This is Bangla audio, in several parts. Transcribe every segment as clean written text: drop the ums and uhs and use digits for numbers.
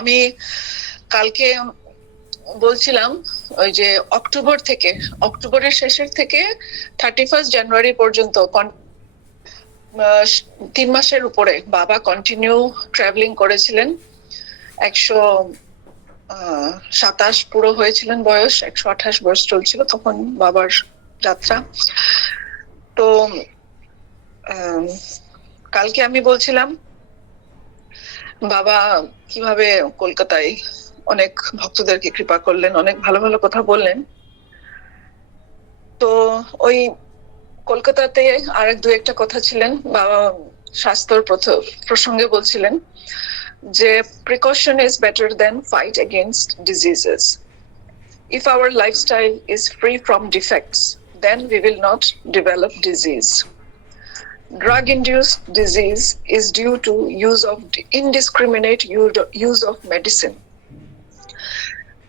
আমি কালকে বলছিলাম ওই যে অক্টোবরের শেষের থেকে 31 জানুয়ারি পর্যন্ত 3 মাসের উপরে বাবা কন্টিনিউ ট্রাভেলিং করেছিলেন। 127 পুরো হয়েছিলেন বয়স, 128 বয়স চলছিল তখন বাবার যাত্রা। তো কালকে আমি বলছিলাম বাবা কিভাবে কলকাতায় অনেক ভক্তদেরকে কৃপা করলেন, অনেক ভালো ভালো কথা বললেন। তো ওই কলকাতাতে আর দু একটা কথা ছিলেন, বাবা স্বাস্থ্যের প্রসঙ্গে বলছিলেন যে precaution is better then fight against diseases. If our lifestyle is free from defects, then we will not develop disease. Drug-induced disease is due to indiscriminate use of medicine.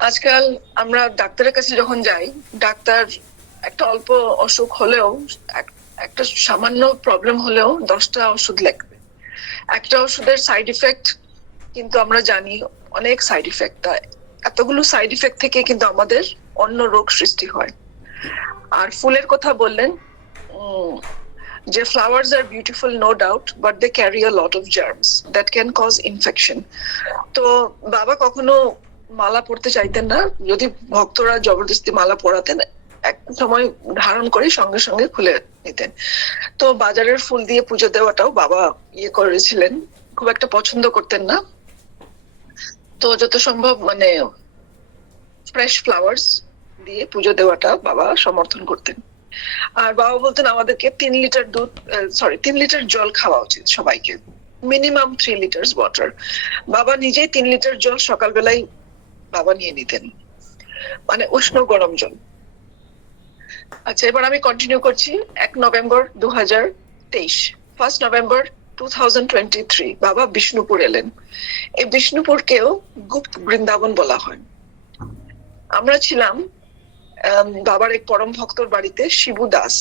আজকাল আমরা ডাক্তারের কাছে যখন যাই, ডাক্তার একটা অল্প অসুখ হলেও, একটা সামান্য প্রবলেম হলেও 10টা ওষুধ লিখবে। একটা ওষুধের সাইড ইফেক্ট কিন্তু আমরা জানি অনেক সাইড ইফেক্ট, এতগুলো সাইড ইফেক্ট থেকে কিন্তু আমাদের অন্য রোগ সৃষ্টি হয়। আর ফুলের কথা বললেন যে flowers are beautiful no doubt, but they carry a lot of germs that can cause infection. তো বাবা কখনো মালা পড়তে চাইতেন না, যদি ভক্তরা জবরদস্তি মালা পরাতেন এক সময় ধারণ করে সঙ্গে সঙ্গে খুলে নিতেন। তো বাজারের ফুল দিয়ে পুজো দেওয়াটাও বাবা করেছিলেন, খুব একটা পছন্দ করতেন না। তো যত সম্ভব ফ্রেশ ফ্লাওয়ার্স দিয়ে পুজো দেওয়াটা বাবা সমর্থন করতেন। আর বাবা বলতেন আমাদেরকে 3 লিটার জল খাওয়া উচিত সবাইকে, মিনিমাম 3 লিটার ওয়াটার। বাবা নিজেই 3 লিটার জল সকালবেলায় বাবা নিয়ে নিতেন, উষ্ণ গরম জল। আচ্ছা, এবার আমি কন্টিনিউ করছি। 1 নভেম্বর 2023, 1 নভেম্বর 2023 বাবা বিষ্ণুপুর এলেন। এই বিষ্ণুপুরকেও গুপ্ত বৃন্দাবন বলা হয়। আমরা ছিলাম বাবার এক পরম ভক্তর বাড়িতে, শিবু দাস।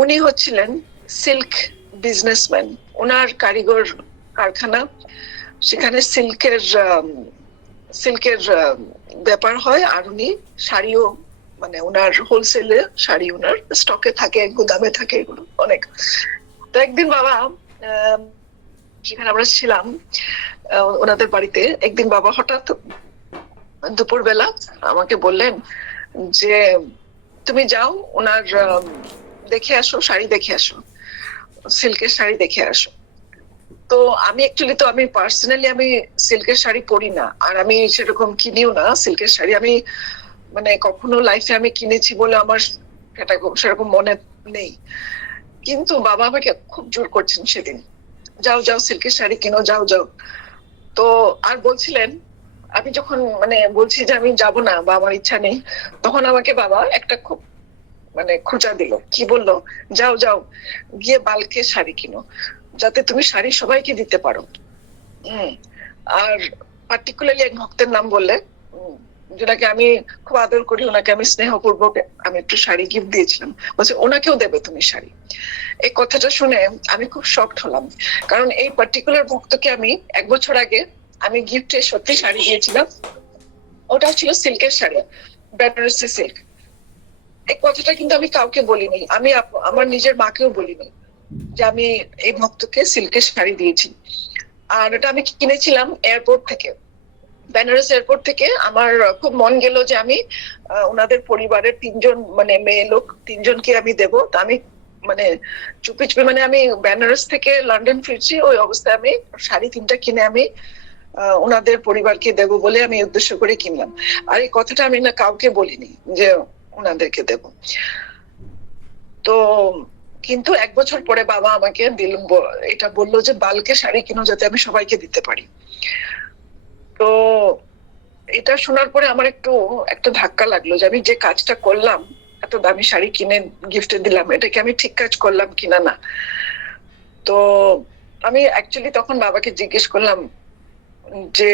উনি হচ্ছিলেন সিল্ক বিজনেসম্যান, ওনার কারিগর কারখানা, সেখানে সিল্কের ব্যাপার হয়। আর উনি শাড়িও, ওনার হোলসেলে শাড়ি ওনার স্টকে থাকে, গুদামে থাকে, এগুলো অনেক। তো একদিন বাবা, সেখানে আমরা ছিলাম ওনাদের বাড়িতে, একদিন বাবা হঠাৎ দুপুরবেলা আমাকে বললেন যে তুমি যাও ওনার দেখে আসো, শাড়ি দেখে আসো, সিল্কের শাড়ি দেখে আসো। তো আমি পার্সোনালি আমি সিল্কের শাড়ি পরি না, আর আমি সেরকম কিনিও না সিল্কের শাড়ি। আমি কখনো লাইফে আমি কিনেছি বলে আমার সেরকম মনে নেই, কিন্তু বাবা আমাকে খুব জোর করছেন সেদিন, যাও যাও সিল্কের শাড়ি কিনো, যাও যাও। তো আর বলছিলেন, আমি যখন বলছি যে আমি যাব না বা আমার ইচ্ছা নেই, তখন আমাকে বাবা একটা খুব খোঁচা দিল। কি বললো? যাও যাও গিয়ে বালকে শাড়ি কিনো, যাতে তুমি শাড়ি সবাইকে দিতে পারো। আর পার্টিকুলারলি এক ভক্তের নাম বললে, যেটাকে আমি খুব আদর করি, ওনাকে আমি স্নেহপূর্বক আমি একটু শাড়ি গিফট দিয়েছিলাম, বলছে ওনাকেও দেবে তুমি শাড়ি। এই কথাটা শুনে আমি খুব শকড হলাম, কারণ এই পার্টিকুলার ভক্তকে আমি 1 বছর আগে আমি গিফটে সত্যি শাড়ি দিয়েছিলাম, ওটা ছিল সিল্কের শাড়ি, বেনারসি সিল্ক। এই কথাটা কিন্তু আমি কাউকে বলিনি, আমি আমার নিজের মাকেও বলিনি যে আমি এই ভক্তকে সিল্কের শাড়ি দিয়েছি। আর এটা আমি কিনেছিলাম এয়ারপোর্ট থেকে, বেনারস এয়ারপোর্ট থেকে। আমার খুব মন গেল যে আমি ওনাদের পরিবারের 3জন মেয়ে লোক 3জনকে আমি দেবো। তা আমি চুপি চুপি আমি বেনারস থেকে লন্ডন ফিরছি, ওই অবস্থায় আমি শাড়ি 3টা কিনে আমি ওনাদের পরিবারকে দেবো বলে আমি উদ্দেশ্য করে কিনলাম। আর এই কথাটা আমি না কাউকে বলিনি যে ওনাদেরকে দেব। তো কিন্তু 1 বছর পরে বাবা আমাকে এটা বললো যে বালকে শাড়ি কিনো, যাতে আমি সবাইকে দিতে পারি। তো এটা শোনার পরে আমার একটা ধাক্কা লাগলো যে আমি যে কাজটা করলাম, এত দামি শাড়ি কিনে গিফটে দিলাম, এটাকে আমি ঠিক কাজ করলাম কিনা না। তো আমি অ্যাকচুয়ালি তখন বাবাকে জিজ্ঞেস করলাম যে,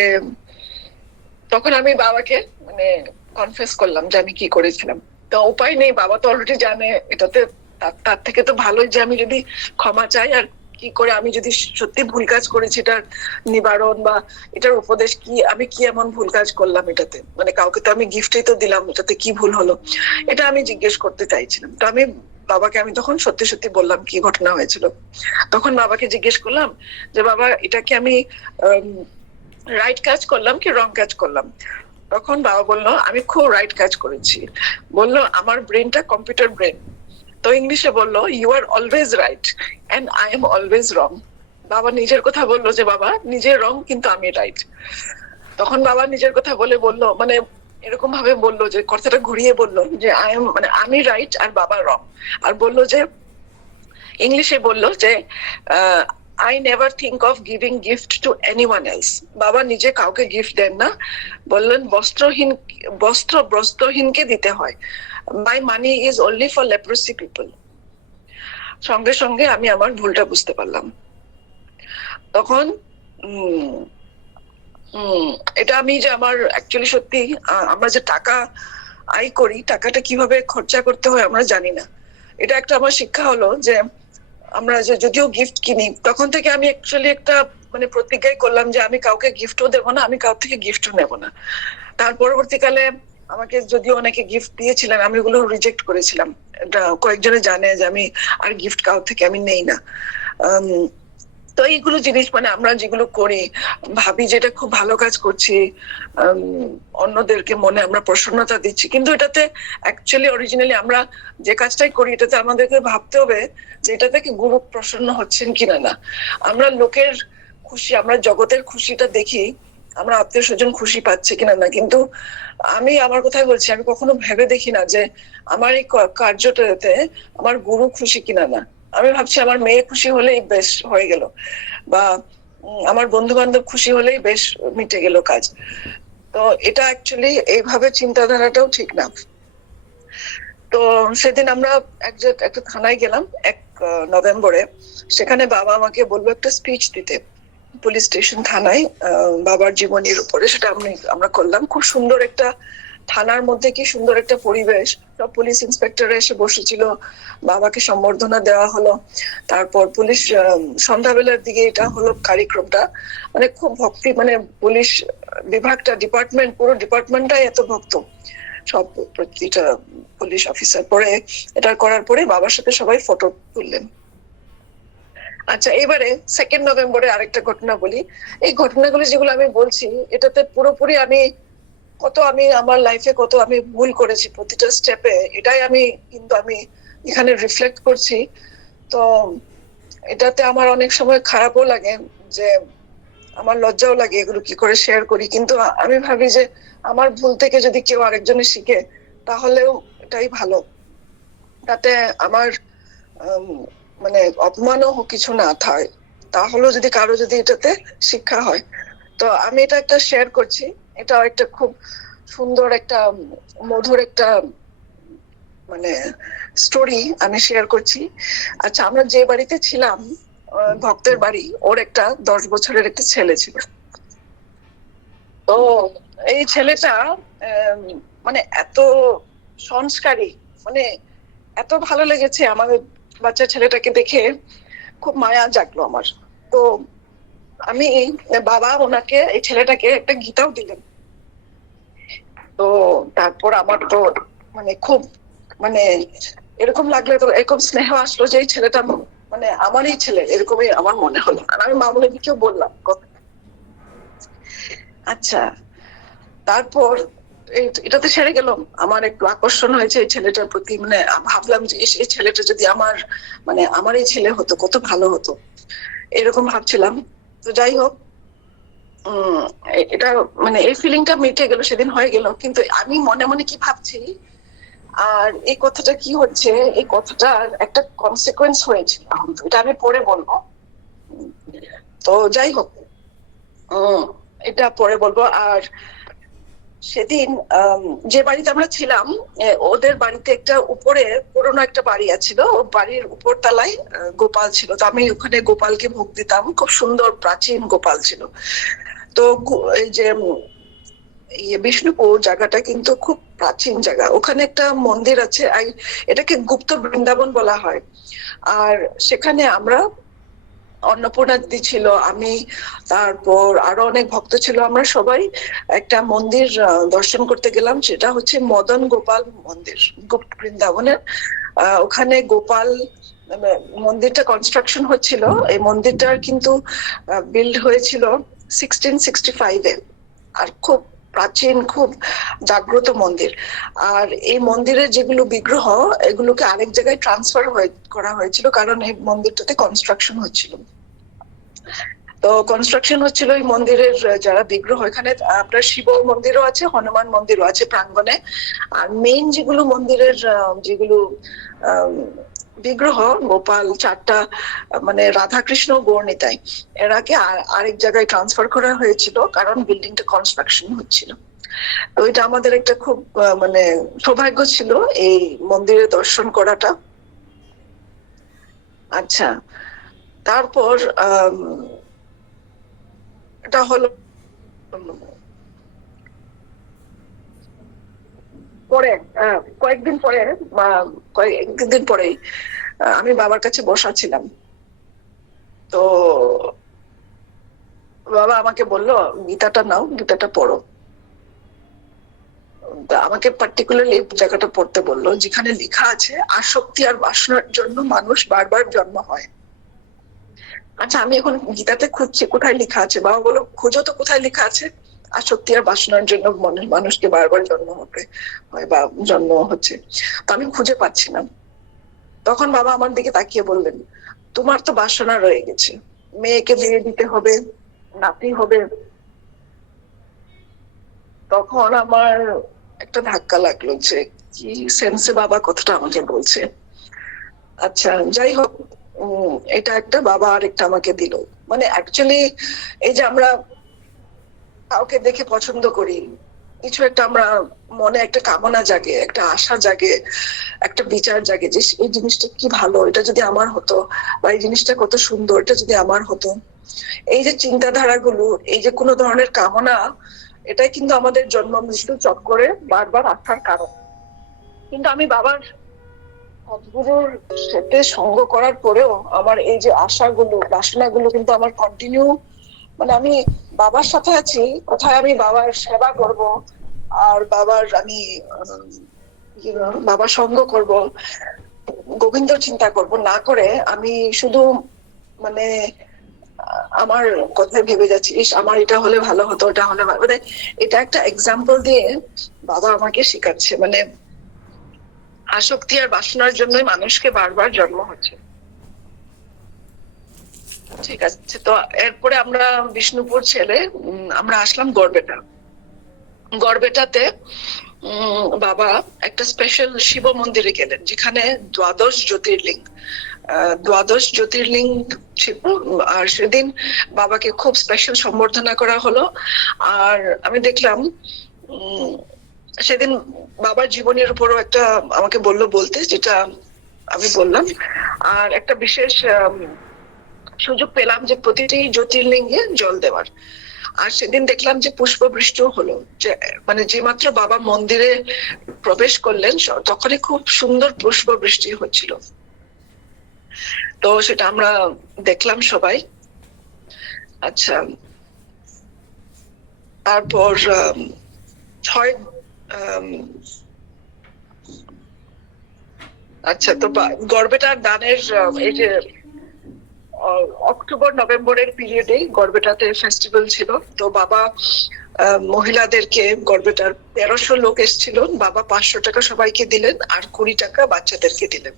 তখন আমি বাবাকে কনফেস করলাম যে আমি কি করেছিলাম। তো উপায় নেই, বাবা তো অলরেডি জানে, এটাতে তার থেকে তো ভালোই যে আমি যদি ক্ষমা চাই আর কি করে আমি যদি সত্যি ভুল কাজ করেছি এটার নিবারণ বা এটার উপদেশ কি, আমি কি এমন ভুল কাজ করলাম এটাতে, মানে কাউকে তো আমি গিফটই তো দিলাম, এটাতে কি ভুল হলো, এটা আমি জিজ্ঞেস করতে চাইছিলাম। তো আমি বাবাকে আমি তখন সত্যি সত্যি বললাম কি ঘটনা হয়েছিল। তখন বাবাকে জিজ্ঞেস করলাম যে বাবা এটা কি আমি রাইট কাজ করলাম কি রং কাজ করলাম। তখন বাবা বললো আমি খুব রাইট কাজ করেছি। বললো আমার ব্রেনটা কম্পিউটার ব্রেন, তো ইংলিশে বললো you are always right and I am always wrong. বাবা নিজের কথা বললো যে বাবা নিজের রং কিন্তু আমি রাইট। তখন বাবা নিজের কথা বললো, মানে এরকম ভাবে বললো যে কথাটা ঘুরিয়ে বললো যে আই এম, মানে আমি রাইট আর বাবা রং। আর বললো যে ইংলিশে বললো যে I never think of giving gift two anyone else. বাবা নিজে কাউকে গিফট দেন না, বললেন বস্ত্রহীনকে দিতে হয়। My money is only for leprosy people. সঙ্গে সঙ্গে আমি আমার ভুলটা বুঝতে পারলাম। তখন এটা আমি যে আমার অ্যাকচুয়ালি সত্যি আমরা যে টাকা আয় করি, টাকাটা কিভাবে খরচা করতে হয় আমরা জানি না। এটা একটা আমার শিক্ষা হলো যে আমরা যে যদিও গিফট কিনি, তখন থেকে আমি অ্যাকচুয়ালি একটা মানে প্রতিজ্ঞাই করলাম যে আমি কাউকে গিফটও দেবো না, আমি কারোর থেকে গিফটও নেবো না। তার পরবর্তীকালে আমাকে যদিও অনেকে গিফট দিয়েছিলেন, আমি ওগুলো রিজেক্ট করেছিলাম। এটা কয়েকজনে জানে যে আমি আর গিফট কারোর থেকে আমি নেই না। তো এইগুলো জিনিস মানে আমরা যেগুলো করি ভাবি যেটা খুব ভালো কাজ করছি, অন্যদেরকে মনে আমরা প্রসন্নতা দিচ্ছি, কিন্তু এটাতে অ্যাকচুয়ালি অরিজিনালি আমরা যে কাজটাই করি এটাতে আমাদেরকে ভাবতে হবে যে এটা থেকে গুরু প্রসন্ন হচ্ছেন কিনা না। আমরা লোকের খুশি, আমরা জগতের খুশিটা দেখি, আমরা আত্মীয় স্বজন খুশি পাচ্ছে কিনা না, কিন্তু আমি আমার কথাই বলছি, আমি কখনো ভেবে দেখি না যে আমার এই কার্যটাতে আমার গুরু খুশি কিনা না। আমি ভাবছি আমার মেয়ে খুশি হলেই বেশ হয়ে গেল, বা আমার বন্ধু বান্ধব খুশি হলেই বেশ মিটে গেল কাজ। তো এটা অ্যাকচুয়ালি এইভাবে চিন্তাধারাটাও ঠিক না। তো সেদিন আমরা একটা থানায় গেলাম 1 নভেম্বরে। সেখানে বাবা আমাকে বলবো একটা স্পিচ দিতে পুলিশ স্টেশন থানায় বাবার জীবনীর উপরে। সেটা আমরা করলাম। খুব সুন্দর একটা থানার মধ্যে, কি সুন্দর একটা পরিবেশ, সব পুলিশ ইন্সপেক্টর এসে বসেছিল, বাবাকে সম্বর্ধনা দেওয়া হলো। তারপর পুলিশ সন্ধ্যাবেলার দিকে এটা হলো কার্যক্রমটা, মানে খুব ভক্তি, মানে পুলিশ বিভাগটা ডিপার্টমেন্ট, পুরো ডিপার্টমেন্টটাই এত ভক্ত, সব প্রতিটা পুলিশ অফিসার। পরে এটা করার পরে বাবার সাথে সবাই ফটো তুললেন। আচ্ছা, এবারে 2 নভেম্বরে আরেকটা ঘটনা বলি। এই ঘটনাগুলো যেগুলো আমি বলছি এটাতে পুরোপুরি আমি আমার লাইফে কত আমি ভুল করেছি প্রতিটা স্টেপে, এটাই কিন্তু আমি এখানে রিফ্লেক্ট করছি। তো এটাতে আমার অনেক সময় খারাপও লাগে, যে আমার লজ্জাও লাগে এগুলো কি করে শেয়ার করি, কিন্তু আমি ভাবি যে আমার ভুল থেকে যদি কেউ আরেকজনের শিখে তাহলেও এটাই ভালো, তাতে আমার মানে অপমানও কিছু না থাকে, তাহলেও যদি কারো যদি এটাতে শিক্ষা হয়। তো আমি এটা একটা শেয়ার করছি, এটাও একটা খুব সুন্দর একটা মধুর একটা মানে স্টোরি আমি শেয়ার করছি। আচ্ছা, আমরা যে বাড়িতে ছিলাম, ভক্তের বাড়ি, ওর একটা 10 বছরের একটা ছেলে ছিল। তো এই ছেলেটা মানে এত সংস্কারী, মানে এত ভালো লেগেছে আমাদের বাচ্চা ছেলেটাকে দেখে, খুব মায়া জাগলো আমার। তো বাবা ওনাকে, এই ছেলেটাকে একটা গীতাও দিলেন। তো তারপর আমার তো মানে খুব মানে এরকম লাগলো, তো এরকম স্নেহ আসলো যে এই ছেলেটা মানে আমারই ছেলে, এরকমই আমার মনে হলো। আর আমি মামুনিকেও বললাম কথা। আচ্ছা, তারপর এটাতে সেরে গেল। আমার একটু আকর্ষণ হয়েছে এই ছেলেটার প্রতি, মানে ভাবলাম যে এই ছেলেটা যদি আমারই ছেলে হতো কত ভালো হতো, এরকম ভাবছিলাম। তো যাই হোক, এটা মানে এই ফিলিংটা মিটে গেল, সেদিন হয়ে গেল। কিন্তু আমি মনে মনে কি ভাবছি, আর এই কথাটা কি হচ্ছে, এই কথাটার একটা কনসিকুয়েন্স হয়েছিল, এটা আমি পরে বলবো। তো যাই হোক, এটা পরে বলবো। আর সেদিন যে বাড়িতে আমরা ছিলাম, ওদের বাড়িতে একটা উপরে পুরোনো একটা বাড়ি আছিল, বাড়ির উপর তলায় গোপাল ছিল। তো আমি ওখানে গোপালকে ভোগ দিতাম, খুব সুন্দর প্রাচীন গোপাল ছিল। তো এই যে বিষ্ণুপুর জায়গাটা কিন্তু খুব প্রাচীন জায়গা, ওখানে একটা মন্দির আছে, এটাকে গুপ্ত বৃন্দাবন বলা হয়। আর সেখানে আমরা অন্নপূর্ণা দিদি ছিল, আমি, তারপর আরো অনেক ভক্ত ছিল। আমরা সবাই একটা মন্দির দর্শন করতে গেলাম, সেটা হচ্ছে মদন গোপাল মন্দির, গুপ্ত বৃন্দাবনের। ওখানে গোপাল মন্দিরটা কনস্ট্রাকশন হচ্ছিল। এই মন্দিরটার কিন্তু বিল্ড হয়েছিল 1665-এ, আর খুব প্রাচীন, খুব জাগ্রত মন্দির। আর এই মন্দিরের যেগুলো বিগ্রহ, এগুলোকে আরেক জায়গায় ট্রান্সফার করা হয়েছিল, কারণ এই মন্দিরটাতে কনস্ট্রাকশন হচ্ছিল। তো কনস্ট্রাকশন হচ্ছিল এই মন্দিরের যারা বিগ্রহ, এখানে আপনার শিব মন্দিরও আছে, হনুমান মন্দিরও আছে প্রাঙ্গণে। আর মেইন যেগুলো মন্দিরের যেগুলো বিগ্রহ, গোপাল চারটা, মানে রাধাকৃষ্ণ গৌরনিতাই, এরাকে আরেক জায়গায় ট্রান্সফার করা হয়েছিল, কারণ বিল্ডিংটা কনস্ট্রাকশন হচ্ছিল। তো এটা আমাদের একটা খুব মানে সৌভাগ্য ছিল এই মন্দিরে দর্শন করাটা। আচ্ছা, তারপর এটা হলো পরে, কয়েকদিন পরে, কয়েকদিন পরেই আমি বাবার কাছে বসা ছিলাম। তো বাবা আমাকে বললো, গীতাটা নাও, গীতাটা পড়ো। আমাকে পার্টিকুলারলি জায়গাটা পড়তে বললো, যেখানে লেখা আছে আসক্তি আর বাসনার জন্য মানুষ বারবার জন্ম হয়। আচ্ছা, আমি এখন গীতাতে খুঁজছি কোথায় লেখা আছে। বাবা বলো, খুঁজো তো কোথায় লেখা আছে আসক্তি আর বাসনার জন্য মানুষকে বারবার জন্ম হতে হয় বা জন্ম হচ্ছে। তো আমি খুঁজে পাচ্ছি না। তখন বাবা আমার দিকে তাকিয়ে বললেন, তোমার তো বাসনা রয়ে গেছে, মেয়েকে বিয়ে দিতে হবে, নাতি হবে। তখন আমার একটা ধাক্কা লাগলো যে কি সেন্সে বাবা কথাটা আমাকে বলছে। আচ্ছা, যাই হোক, এটা একটা বাবা আর একটা আমাকে দিল। মানে অ্যাকচুয়ালি এই যে আমরা কাউকে দেখে পছন্দ করি, কিছু একটা আমরা মনে একটা কামনা জাগে, একটা আশা জাগে, একটা বিচার জাগে যে এই জিনিসটা কি ভালো, এটা যদি আমার হতো, বা এই জিনিসটা কত সুন্দর, এটা যদি আমার হতো। এই যে চিন্তাধারাগুলো, এই যে কোনো ধরনের কামনা, এটাই কিন্তু আমাদের জন্ম মৃত্যু চক্করে বারবার আসার কারণ। কিন্তু আমি বাবার সদ্গুরুর সাথে সঙ্গ করার পরেও আমার এই যে আশাগুলো, বাসনাগুলো কিন্তু আমার কন্টিনিউ, মানে আমি বাবার সাথে আছি, কোথায় আমি বাবার সেবা করব, আর বাবার আমি বাবার সঙ্গ করব, গোবিন্দ চিন্তা করব না করে আমি শুধু মানে আমার কথায় ভেবে যাচ্ছি, আমার এটা হলে ভালো হতো, ওটা হলে ভালো। মানে এটা একটা এক্সাম্পল দিয়ে বাবা আমাকে শেখাচ্ছে, মানে আসক্তি আর বাসনার জন্যই মানুষকে বারবার জন্ম হচ্ছে। ঠিক আছে, তো এরপরে আমরা বিষ্ণুপুর ছেড়ে আমরা আসলাম গড়বেতা। গড়বেতাতে বাবা একটা স্পেশাল শিব মন্দিরে গেলেন, যেখানে দ্বাদশ জ্যোতির্লিঙ্গ ছিল। আর সেদিন বাবাকে খুব স্পেশাল সম্বর্ধনা করা হলো। আর আমি দেখলাম সেদিন বাবার জীবনের উপরও একটা আমাকে বললো বলতে, যেটা আমি বললাম। আর একটা বিশেষ সুযোগ পেলাম যে প্রতিটি জ্যোতির্লিঙ্গে জল দেওয়ার। আর সেদিন দেখলাম যে পুষ্প বৃষ্টিও হলো, যে মানে যে মাত্র বাবা মন্দিরে প্রবেশ করলেন তখনই খুব সুন্দর পুষ্প বৃষ্টি হচ্ছিল। তো সেটা আমরা দেখলাম সবাই। আচ্ছা, তারপর ছয় আচ্ছা, তো গড়বেতার দানের এই যে অক্টোবর নভেম্বরের পিরিয়ডে গড়বেতাতে ফেস্টিভ্যাল ছিল। তো বাবা মহিলাদেরকে, গড়বেতার 1300 লোক এসেছিল, বাবা 500 টাকা সবাইকে দিলেন আর 20 টাকা বাচ্চাদেরকে দিলেন।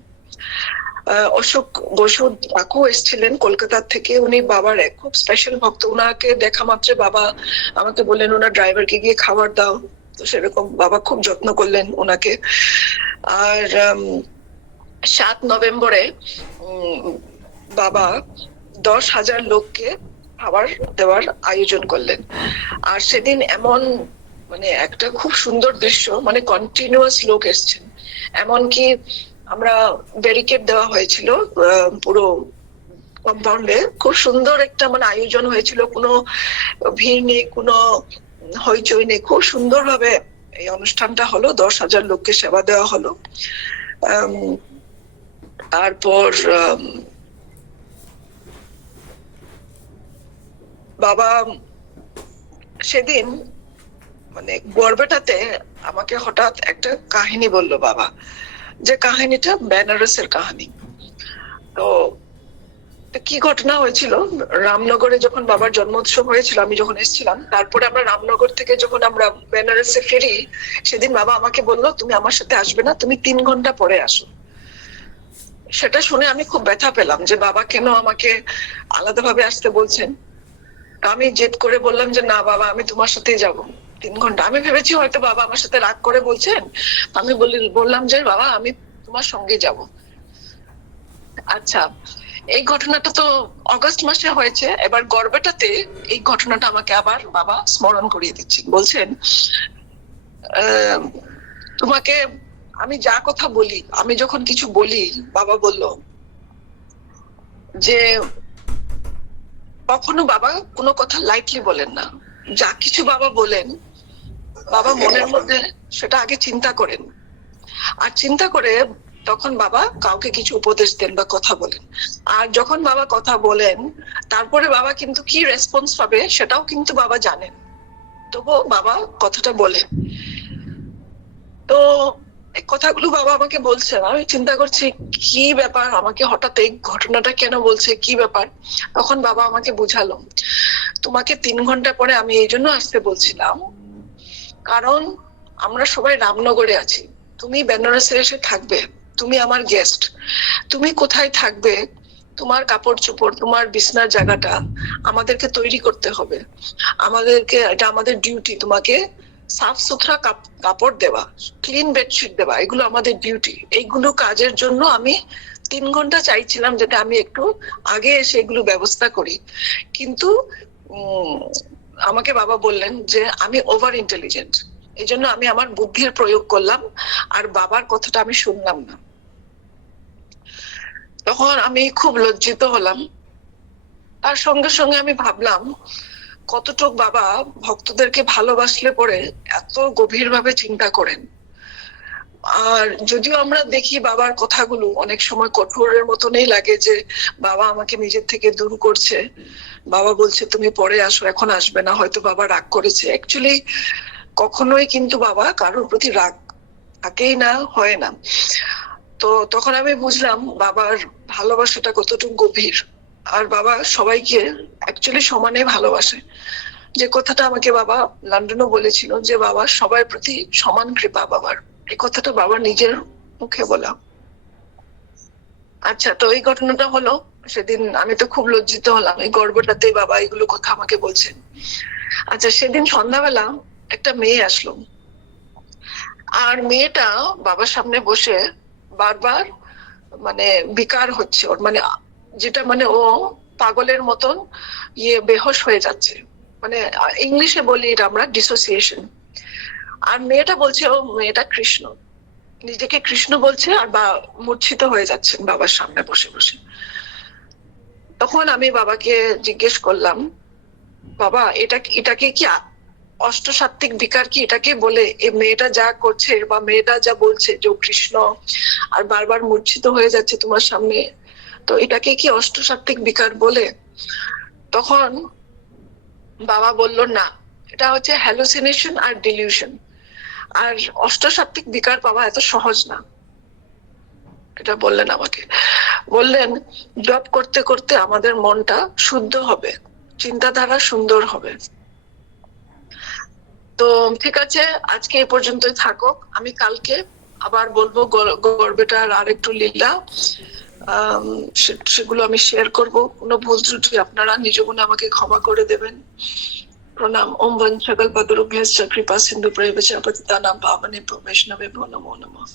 অশোক বসু কাকু এসেছিলেন কলকাতা থেকে, উনি বাবার খুব স্পেশাল ভক্ত। উনাকে দেখা মাত্রে বাবা আমাকে বললেন ওনার ড্রাইভারকে গিয়ে খাবার দাও। তো সেরকম বাবা খুব যত্ন করলেন ওনাকে। আর 7 নভেম্বরে বাবা 10,000 লোককে খাবার দেওয়ার আয়োজন করলেন। আর সেদিন এমন মানে একটা খুব সুন্দর দৃশ্য, মানে কন্টিনিউয়াস লোক এসছেন। এমনকি আমরা ব্যারিকেড দেওয়া হয়েছিল পুরো কম্পাউন্ডে, খুব সুন্দর একটা মানে আয়োজন হয়েছিল, কোনো ভিড় নেই, কোনো হইচই নেই, খুব সুন্দর ভাবে এই অনুষ্ঠানটা হলো। 10,000 লোককে সেবা দেওয়া হলো। তারপর বাবা সেদিন মানে গর্বেটাতে আমাকে হঠাৎ একটা কাহিনী বলল বাবা, যে কাহিনীটা বেনারসের কাহিনী। তো কি ঘটনা হয়েছিল, রামনগরে যখন বাবার জন্ম উৎসব হয়েছিল, আমি যখন এসেছিলাম, তারপরে আমরা রামনগর থেকে যখন আমরা বেনারসে ফিরি, সেদিন বাবা আমাকে বললো তুমি আমার সাথে আসবে না, তুমি 3 ঘন্টা পরে আসো। সেটা শুনে আমি খুব ব্যথা পেলাম যে বাবা কেন আমাকে আলাদাভাবে আসতে বলছেন। আমি জেদ করে বললাম যে না বাবা, আমি তোমার সাথেই যাব 3 ঘন্টা। আমি ভেবেছি হয়তো বাবা আমার সাথে রাগ করে বলছেন। আমি বললাম যে বাবা আমি তোমার সঙ্গে যাব। আচ্ছা, এই ঘটনাটা তো অগস্ট মাসে হয়েছে। এবার গর্বেটাতে এই ঘটনাটা আমাকে আবার বাবা স্মরণ করিয়ে দিচ্ছেন, বলছেন তোমাকে আমি যা কথা বলি, আমি যখন কিছু বলি, বাবা বলল যে কখনো বাবা কোনো কথা লাইটলি বলেন না। যা কিছু বাবা বলেন, বাবা মনের মধ্যে সেটা আগে চিন্তা করেন, আর চিন্তা করে তখন বাবা কাউকে কিছু উপদেশ দেন বা কথা বলেন। আর যখন বাবা কথা বলেন, তারপরে বাবা কিন্তু কি রেসপন্স পাবে সেটাও কিন্তু বাবা জানেন, তবুও বাবা কথাটা বলে। তো এই কথাগুলো বাবা আমাকে বলছে, আমি চিন্তা করছি কি ব্যাপার, আমাকে হঠাৎ এই ঘটনাটা কেন বলছে, কি ব্যাপার। তখন বাবা আমাকে বুঝালো, তোমাকে 3 ঘন্টা পরে আমি এই জন্য আসতে বলছিলাম, কারণ আমরা সবাই রামনগরে আছি, তুমি বেনারসে এসে থাকবে, তুমি আমার গেস্ট, তুমি কোথায় থাকবে, তোমার কাপড় চোপড়, তোমার বিছনার জায়গাটা আমাদেরকে তৈরি করতে হবে, আমাদেরকে, এটা আমাদের ডিউটি, তোমাকে সাফ সুতরা কাপড় দেওয়া, ক্লিন বেডশিট দেওয়া, এগুলো আমাদের ডিউটি। এইগুলো কাজের জন্য আমি 3 ঘন্টা চাইছিলাম যাতে আমি একটু আগে এসে এগুলো ব্যবস্থা করি। কিন্তু আমাকে বাবা বললেন যে আমি ওভার ইন্টেলিজেন্ট, এই জন্য আমি আমার বুদ্ধির প্রয়োগ করলাম, আর বাবার কথাটা আমি শুনলাম না। তখন আমি খুব লজ্জিত হলাম। তার সঙ্গে সঙ্গে আমি ভাবলাম কতটুক বাবা ভক্তদেরকে ভালোবাসলে পরে এত গভীর ভাবে চিন্তা করেন। আর যদিও আমরা দেখি বাবার কথাগুলো অনেক সময় কঠোরের মতনই লাগে, যে বাবা আমাকে নিজের থেকে দূর করছে, বাবা বলছে তুমি পরে আসো, এখন আসবে না, হয়তো বাবা রাগ করেছে। অ্যাকচুয়ালি কখনোই কিন্তু বাবা কারোর প্রতি রাগ থাকেই না, হয় না। তো তখন আমি বুঝলাম বাবার ভালোবাসাটা কতটুকু গভীর, আর বাবা সবাইকে অ্যাকচুয়ালি সমানে ভালোবাসে। যে কথাটা আমাকে বাবা লন্ডনও বলেছিল, যে বাবা সবার প্রতি সমান কৃপা বাবার, এই কথাটা বাবা নিজের মুখে বলা। আচ্ছা, তো এই ঘটনাটা হলো সেদিন, আমি তো খুব লজ্জিত হলাম, এই গর্বটাতে বাবা এগুলো কথা আমাকে বলছেন। আচ্ছা, সেদিন সন্ধ্যাবেলা একটা মেয়ে আসলো, আর মেয়েটা বাবার সামনে বসে বারবার মানে বিকার হচ্ছে ওর, মানে যেটা মানে ও পাগলের মতন বেহোশ হয়ে যাচ্ছে, মানে ইংলিশে বলি এটা আমরা ডিসোসিয়েশন। আর মেয়েটা বলছে ও মেয়েটা কৃষ্ণ, নিজেকে কৃষ্ণ বলছে, আর মূর্ছিত হয়ে যাচ্ছে বাবার সামনে বসে বসে। তখন আমি বাবাকে জিজ্ঞেস করলাম, বাবা এটাকে কি অষ্টসাত্ত্বিক বিকার কি এটাকে বলে? এই মেয়েটা যা করছে বা মেয়েটা যা বলছে যে কৃষ্ণ আর বারবার মূর্ছিত হয়ে যাচ্ছে তোমার সামনে, তো এটাকে কি অষ্টসাত্ত্বিক বিকার বলে? তখন বাবা বলল না, এটা হচ্ছে হ্যালুসিনেশন আর ডিলিউশন, আর অষ্টসাত্ত্বিক বিকার পাওয়া এত সহজ না। এটা বললেন আমাকে, বললেন জপ করতে করতে আমাদের মনটা শুদ্ধ হবে, চিন্তাধারা সুন্দর হবে। তো ঠিক আছে, আজকে এই পর্যন্তই থাকুক, আমি কালকে আবার বলবো গর্বেটার আর একটু লীলা, সেগুলো আমি শেয়ার করব। কোনো ভুল ত্রুটি আপনারা নিজ গুণে আমাকে ক্ষমা করে দেবেন। প্রণাম। ওম বঞ্চকল্পতরুভ্যশ্চ কৃপা সিন্ধু প্রভৃতি পতিতানাং পাবনেভ্যো বৈষ্ণবেভ্যো নমো নমঃ।